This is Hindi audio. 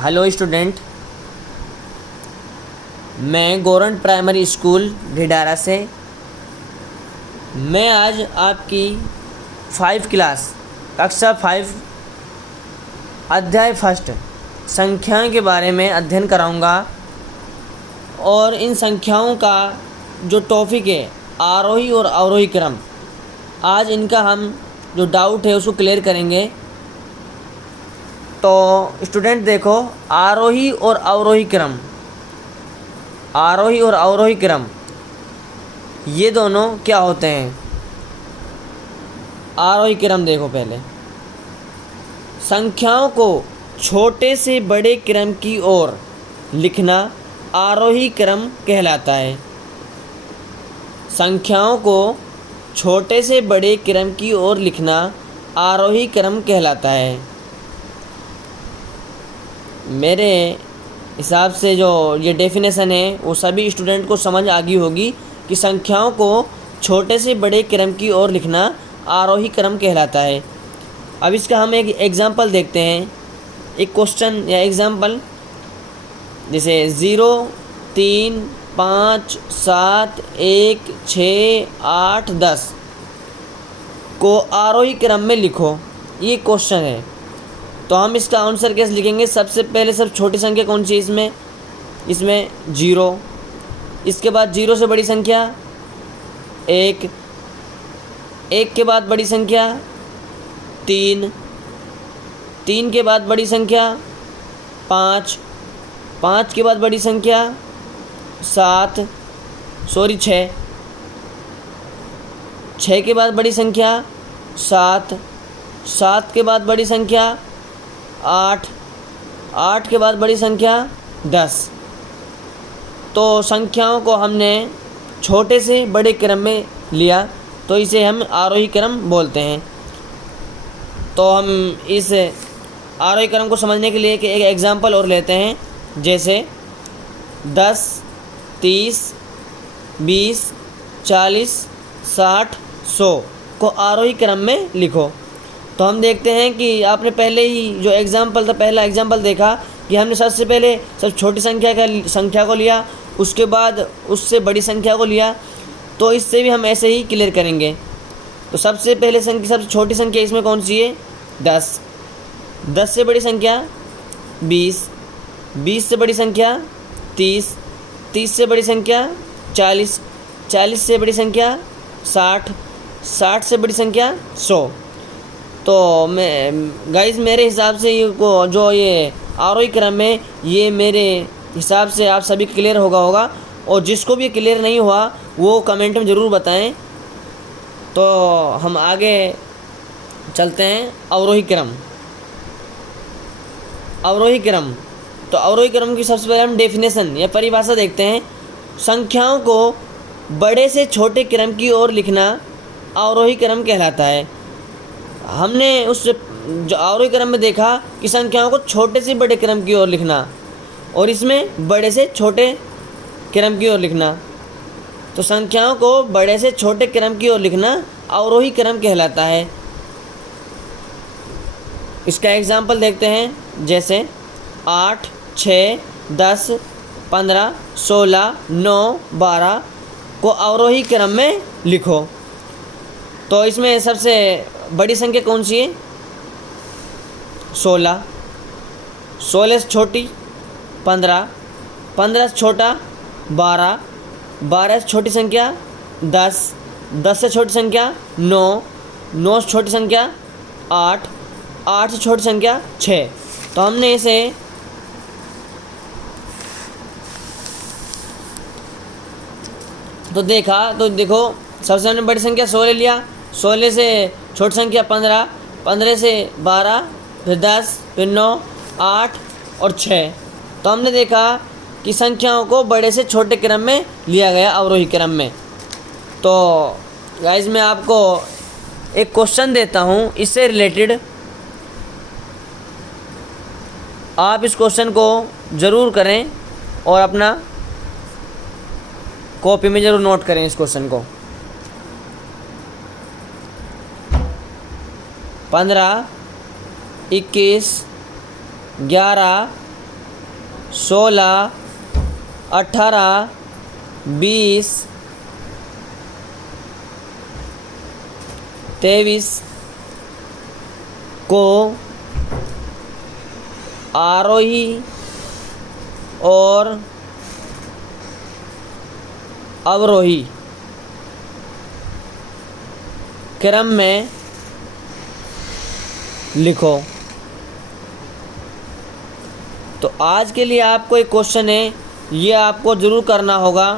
हेलो स्टूडेंट, मैं गवर्नमेंट प्राइमरी स्कूल ढिडारा से। मैं आज आपकी 5 क्लास कक्षा 5 अध्याय फर्स्ट संख्याओं के बारे में अध्ययन कराऊंगा। और इन संख्याओं का जो टॉपिक है आरोही और अवरोही क्रम, आज इनका हम जो डाउट है उसको क्लियर करेंगे। तो स्टूडेंट देखो, आरोही और अवरोही क्रम, आरोही और अवरोही क्रम ये दोनों क्या होते हैं। आरोही क्रम देखो, पहले संख्याओं को छोटे से बड़े क्रम की ओर लिखना आरोही क्रम कहलाता है। संख्याओं को छोटे से बड़े क्रम की ओर लिखना आरोही क्रम कहलाता है। मेरे हिसाब से जो ये डेफिनेशन है वो सभी स्टूडेंट को समझ आ गई होगी कि संख्याओं को छोटे से बड़े क्रम की ओर लिखना आरोही क्रम कहलाता है। अब इसका हम एक एग्जांपल देखते हैं, एक क्वेश्चन या एग्जांपल, जैसे 0, 3, 5, 7, 1, 6, 8, 10 को आरोही क्रम में लिखो, ये क्वेश्चन है। तो हम इसका आंसर कैसे लिखेंगे? सबसे पहले सब छोटी संख्या कौन सी है इसमें 0। इसके बाद 0 से बड़ी संख्या 1, 1 के बाद बड़ी संख्या 3, 3 के बाद बड़ी संख्या 5, 5 के बाद बड़ी संख्या 6, 6 के बाद बड़ी संख्या 7, 7 के बाद बड़ी संख्या 8, 8 के बाद बड़ी संख्या 10। तो संख्याओं को हमने छोटे से बड़े क्रम में लिया, तो इसे हम आरोही क्रम बोलते हैं। तो हम इस आरोही क्रम को समझने के लिए एक एग्जांपल और लेते हैं, जैसे 10, 30, 20, 40, 60, 100 को आरोही क्रम में लिखो। तो हम देखते हैं कि आपने पहले ही जो एग्जांपल था, पहला एग्जांपल देखा कि हमने सबसे पहले सब छोटी संख्या को लिया, उसके बाद उससे बड़ी संख्या को लिया। तो इससे भी हम ऐसे ही क्लियर करेंगे। तो सबसे पहले सबसे छोटी संख्या इसमें कौन सी है? 10, 10 से बड़ी संख्या 20, 20 से बड़ी संख्या 30, 30 से बड़ी संख्या 40, 40 से बड़ी संख्या 60, 60 से बड़ी संख्या 100। तो मैं गाइस, मेरे हिसाब से ये आरोही क्रम है, ये मेरे हिसाब से आप सभी क्लियर होगा। और जिसको भी क्लियर नहीं हुआ वो कमेंट में ज़रूर बताएं। तो हम आगे चलते हैं। अवरोही क्रम, अवरोही क्रम। तो अवरोही क्रम की सबसे पहले हम डेफिनेशन या परिभाषा देखते हैं। संख्याओं को बड़े से छोटे क्रम की ओर लिखना अवरोही क्रम कहलाता है। हमने उस जो आरोही क्रम में देखा कि संख्याओं को छोटे से बड़े क्रम की ओर लिखना, और इसमें बड़े से छोटे क्रम की ओर लिखना। तो संख्याओं को बड़े से छोटे क्रम की ओर लिखना अवरोही क्रम कहलाता है। इसका एग्जांपल देखते हैं, जैसे 8, 6, 10, 15, 16, 9, 12 को अवरोही क्रम में लिखो। तो इसमें सबसे बड़ी संख्या कौन सी है? 16, 16 से छोटी 15, 15 से छोटा 12, 12 से छोटी संख्या 10, 10 से छोटी संख्या 9, 9 से छोटी संख्या 8, 8 से छोटी संख्या 6। तो हमने इसे तो देखा, तो देखो सबसे हमने बड़ी संख्या 16 लिया, 16 से छोटी संख्या 15, 15 से 12, फिर 10, फिर 9, 8 और 6। तो हमने देखा कि संख्याओं को बड़े से छोटे क्रम में लिया गया अवरोही क्रम में। तो गाइस, मैं आपको एक क्वेश्चन देता हूँ इससे रिलेटेड। आप इस क्वेश्चन को ज़रूर करें और अपना कॉपी में ज़रूर नोट करें इस क्वेश्चन को। 15, 21, 11, 16, 18, 20, 23 को आरोही और अवरोही क्रम में लिखो। तो आज के लिए आपको एक क्वेश्चन है, ये आपको ज़रूर करना होगा।